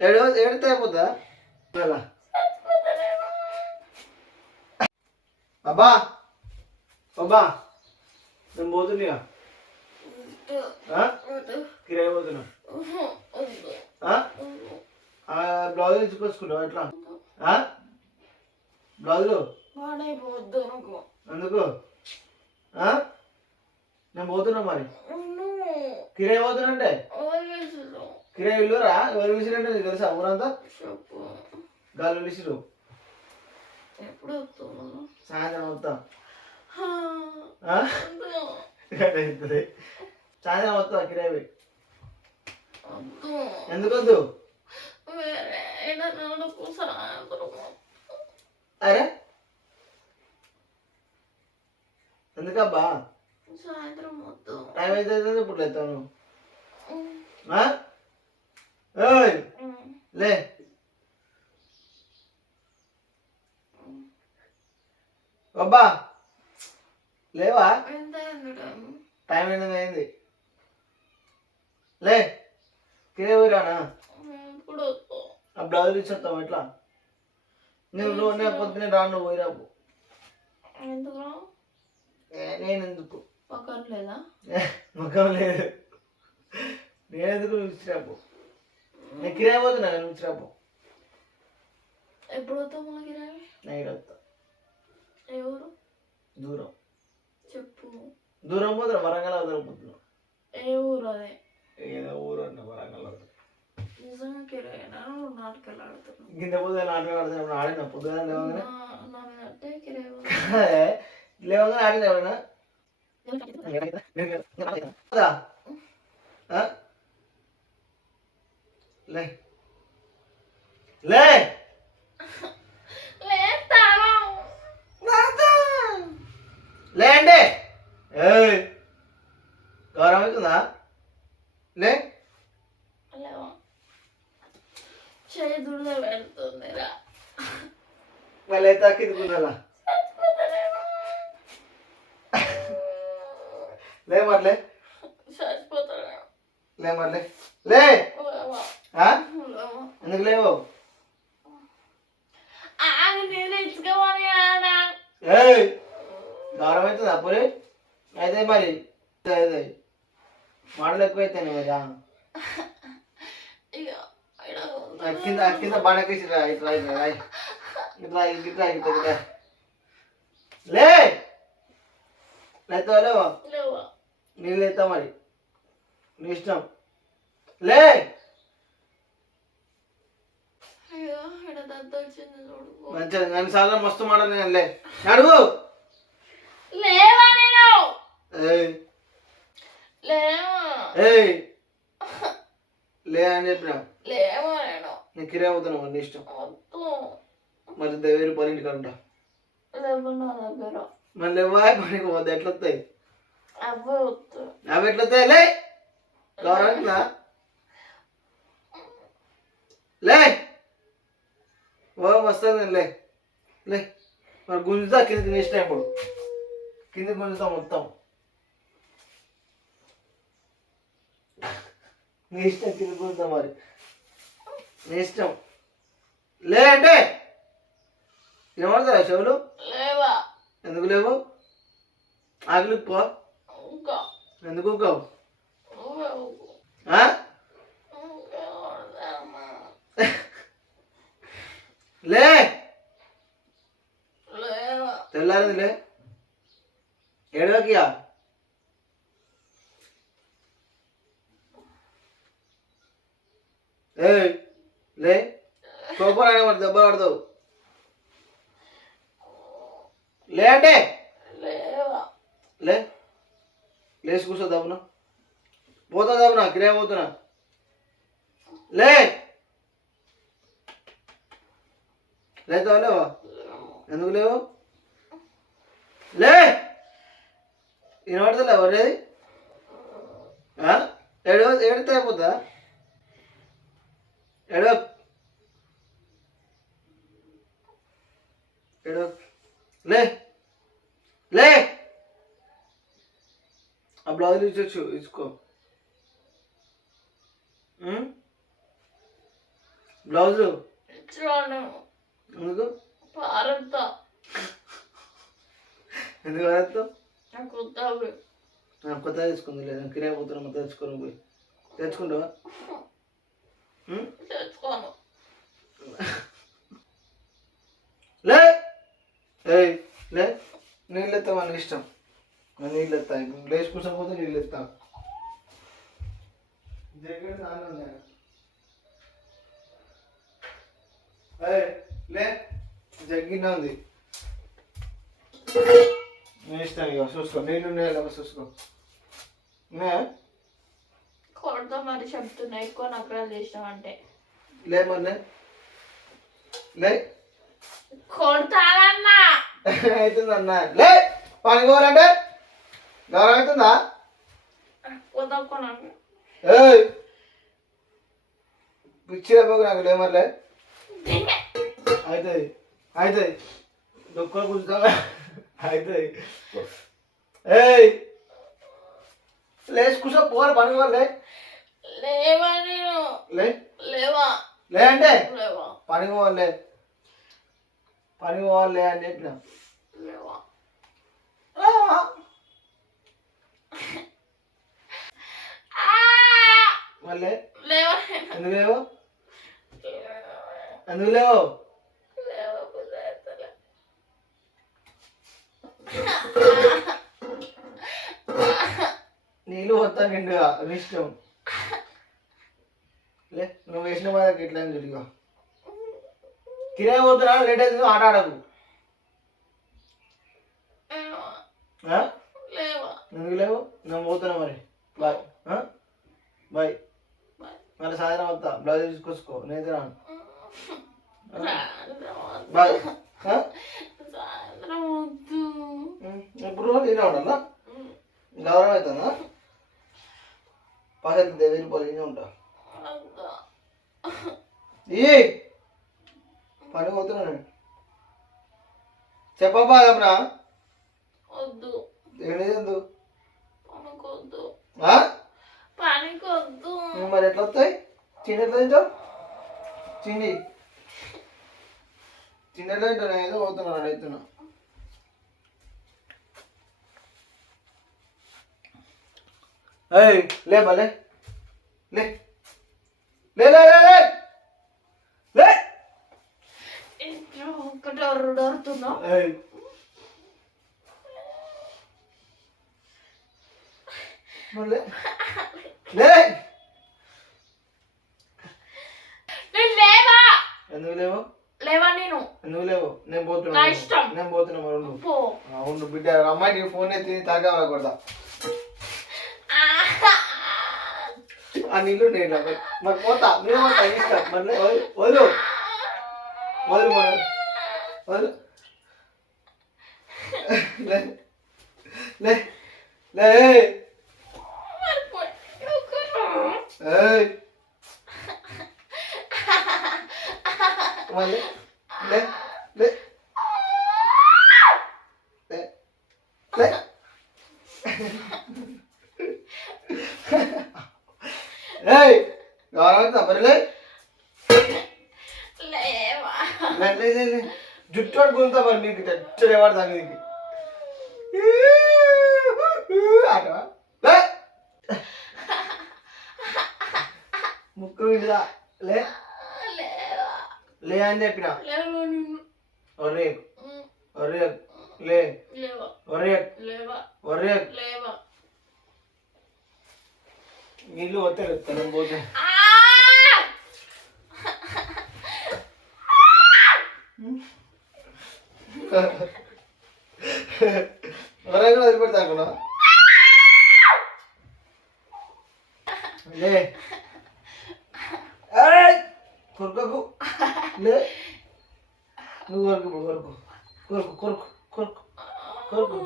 ఏడితే అయిపోతుందా అలా అబ్బా అబ్బా నేను పోతున్నా కిరాయి పోతున్నా బ్లౌజ్ ఇచ్చుకొచ్చుకుంటావు ఎట్లా బ్లౌజులు ఎందుకు నేను పోతున్నా మరి కిరాయి పోతున్నా అంటే కిరాయి ఇల్లురా ఎవరు విసిరంటే నీకు తెలుసా ఊరంతా గాలి విసిరు ఎప్పుడు సాయంత్రం వస్తా సాయంత్రం వస్తా కిరాయి ఎందుకు వద్దు అరే ఎందుకబ్బా సాయంత్రం వద్దు టైం అయితే ఇప్పుడు లేతాను లే అబ్బా లేవా టైం ఎనిమిది అయింది లే కిరానా ఆ బ్లౌజ్ ఇచ్చేస్తాం ఎట్లా నేను పొద్దునే రాను పోయిరాపు నేను ఎందుకు ముఖం లేదు నేను ఎందుకు ఇచ్చిరాపు నేను కిరాయి పోతున్నా నేను ఇచ్చిరాపు ఎప్పుడు వస్తావు మా కిరాయి నైట్ వస్తా ఎవరు దూరం చెప్పు దూరం పోతున్నా వరంగల్ అవతల పోతున్నా ఏ ఊరు అదే ఏదో ఊరు అన్న వరంగల్ అవతల నిజంగా కిరాయినా నాటకాలు ఆడుతున్నావు గింత పొద్దున నాటకాలు ఆడుతున్నప్పుడు ఆడిన పొద్దున లేవగానే నా మీద అంటే కిరాయి లేవగానే ఆడిన ఎవరైనా లే లే లే అంటే గౌరవం అవుతుందా లే చేతుల్లో పెడుతుందిరా మళ్ళీ తక్కిందుకున్నా లే మరలే లే మరలే లే ఎందుకు లేవు గౌరవం అవుతుంది అప్పుడే అయితే మరి మాటలు ఎక్కువైతాయి మరి కింద కింద బాణకేసి ఇట్లా ఇట్లా ఇట్లా ఇట్లా ఇట్లా లే లేతావా లేవా నేను లేతా మరి నీ ఇష్టం లే మంచిగా నన్ను చాలా మస్తు మాటలు నేను లే అడుగు లే అని చెప్పినా నేను కిరాయి అవుతున్నా మరి నీ ఇష్టం మరి 1000 రూపాయలు ఇంటికి అంట మళ్ళీ పనికి పోద్ది ఎట్లా వస్తాయి అవి ఎట్లా వస్తాయి లే గౌరవంగా లే ఓ వస్తుంది లే లే మరి గుంజుతా కిందకి నీ ఇష్టం ఇప్పుడు కింద గుంజుతా మొత్తం నీ ఇష్టం కింద గుంజుతా మరి నీ ఇష్టం లే అంటే ఏమడతారా చెవులు ఎందుకు లేవు ఆకలి పో ఎందుకు ఊకావు లే తెల్లారింది లే ఏడవకియా లే కోపరాని మరి దెబ్బ పడతావు లే అంటే లే లేచి కూర్చో దబ్బున పోతా దబ్బున కిరాయి పోతున్నా లే లేతావా లేవా ఎందుకు లేవు లే వినపడతలే ఎవరేది ఏడితే అయిపోతుందా ఏడవ లే లే ఆ బ్లౌజ్ ఇచ్చొచ్చు ఇచ్చుకో బ్లౌజు ఇచ్చాను ఎందుకు పారతా ఎందుకు వాడతావు? నాకు వద్దావి కొత్త తెచ్చుకుంది లేదా కిరాయి పోతున్నా మొత్తం తెచ్చుకొని పోయి తెచ్చుకుంటావా? తెచ్చుకోను లే ఏయ్ లే నీళ్ళు ఎత్తా మనకి ఇష్టం నీళ్ళు ఎత్తా లేచి కూర్చొని పోతే నీళ్ళు ఎత్తా లే జగ్గిన ఉంది నీ ఇష్టం ఇక చూసుకో నీళ్ళు ఉన్నాయి కదా చూసుకో కొడతా మరి చెప్తున్నా ఎక్కువ నకరాలు చేసినాం అంటే లే మరి లే కొడతానన్నా అవుతుందన్నా లే పని పోవాలంటే గౌరవం అవుతుందా? వదక్కున్నాను ఏయ్ పిచ్చిగా పోకు నాకు లేమర్లే అవుతుంది అవుతుంది దుఃఖం కూర్చుంటా అవుతుంది. ఏయ్ లేచి కూర్చో పోవాలి పని పోవాలి లేవా నేను లే లేవా లే అంటే లేవా పని పోవాలి పని పోవాలి అని చెప్పిన లేవా మళ్ళీ లేవా ఎందుకు లేవు ఎందుకు లేవు లేవా కుదరతలే. నీళ్ళు వస్తా నిండుగా నీ ఇష్టం లే నువ్వు వేసిన మాదకి ఎట్లా అని చూడిగా కిరాయి పోతున్నా లేట్ అవుతుంది ఆట ఆడకు లేవా ఎందుకు లేవు నేను పోతున్నా మరి బాయ్ బాయ్ మరి సాయంత్రం వస్తా బ్లౌజ్ తీసుకొచ్చుకో నేను రాను బాయ్ సాయంత్రం వద్దు ఎప్పుడు రోజు ఇలా ఉండాలా గౌరవం అవుతుందా పసలు 1000 రూపాయలు ఇనే ఉంటా ఈ పని పోతున్నా నేను చెప్పబ్బా చెప్పనా వద్దు ఏంటి ఎందుకు పనికొద్దు ఆ? పనికొద్దు మరి ఎట్లా వస్తాయి చిన్న ఎట్లా తింటావు చిన్ని చిన్న ఎట్లా తింటావు నేను ఏదో పోతున్నాను అడుగుతున్నా ఏయ్ లే భలే లే లే లే లే లే లే ఇంట్లో ఒక్కటే అరుడుతున్నావు ఏయ్ లే లే నేను లేవా ఎందుకు లేవు లేవా నేను ఎందుకు లేవు నేను నా పోతున్నా ఇష్టం. నేను పోతున్నా మరి ఉండు పో ఉండు బిడ్డ అమ్మాయికి ఫోన్ ఎత్తి తాగా కొడతా ఆ నీళ్ళు నేను మరి పోతా నేను పోతా ఇష్టం మరి వదులు వదులు మరి వదులు లే లే లే ఏయ్ మళ్ళీ లే లే లే లే ఏయ్ గౌరవం మరి లే లేవా లే లే లే జుట్టు పట్టుకుంటా మరి నీకు టచ్చర్ ఎవరు నీకు ఆటవా లే ముక్కు విడుదా లే లేవా లే అని చెప్పిన లేవా నేను ఒరే ఒరే లే లేవా ఒరే లేవా ఒరే లేవా నీళ్ళు వస్తాడు తనం పోతే ఒరే కూడా వదిలిపెడతా అనుకున్నా లే కొరకు లే నువ్వు కొరకు కొరకు కొరకు కొరకు కొరకు కొరకు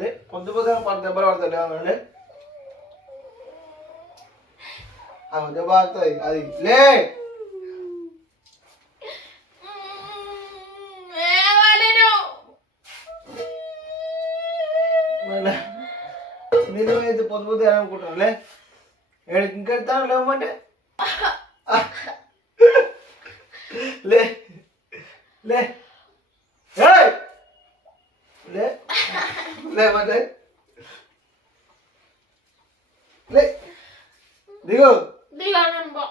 లే పొద్దు పొద్దున దెబ్బలు పడతాయి లేవన్నా లే దెబ్బ ఆడుతుంది అది లే నేను అయితే పొద్దు పొద్దు అనుకుంటాను లే ఇంకెళ్తాను లేవమంటే లే లే ఏయ్! లే లేమంటే లే దిగు దిగాను బా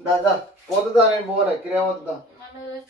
దాదా పోతుందా నేను పోలే కిరా పోతుందా మన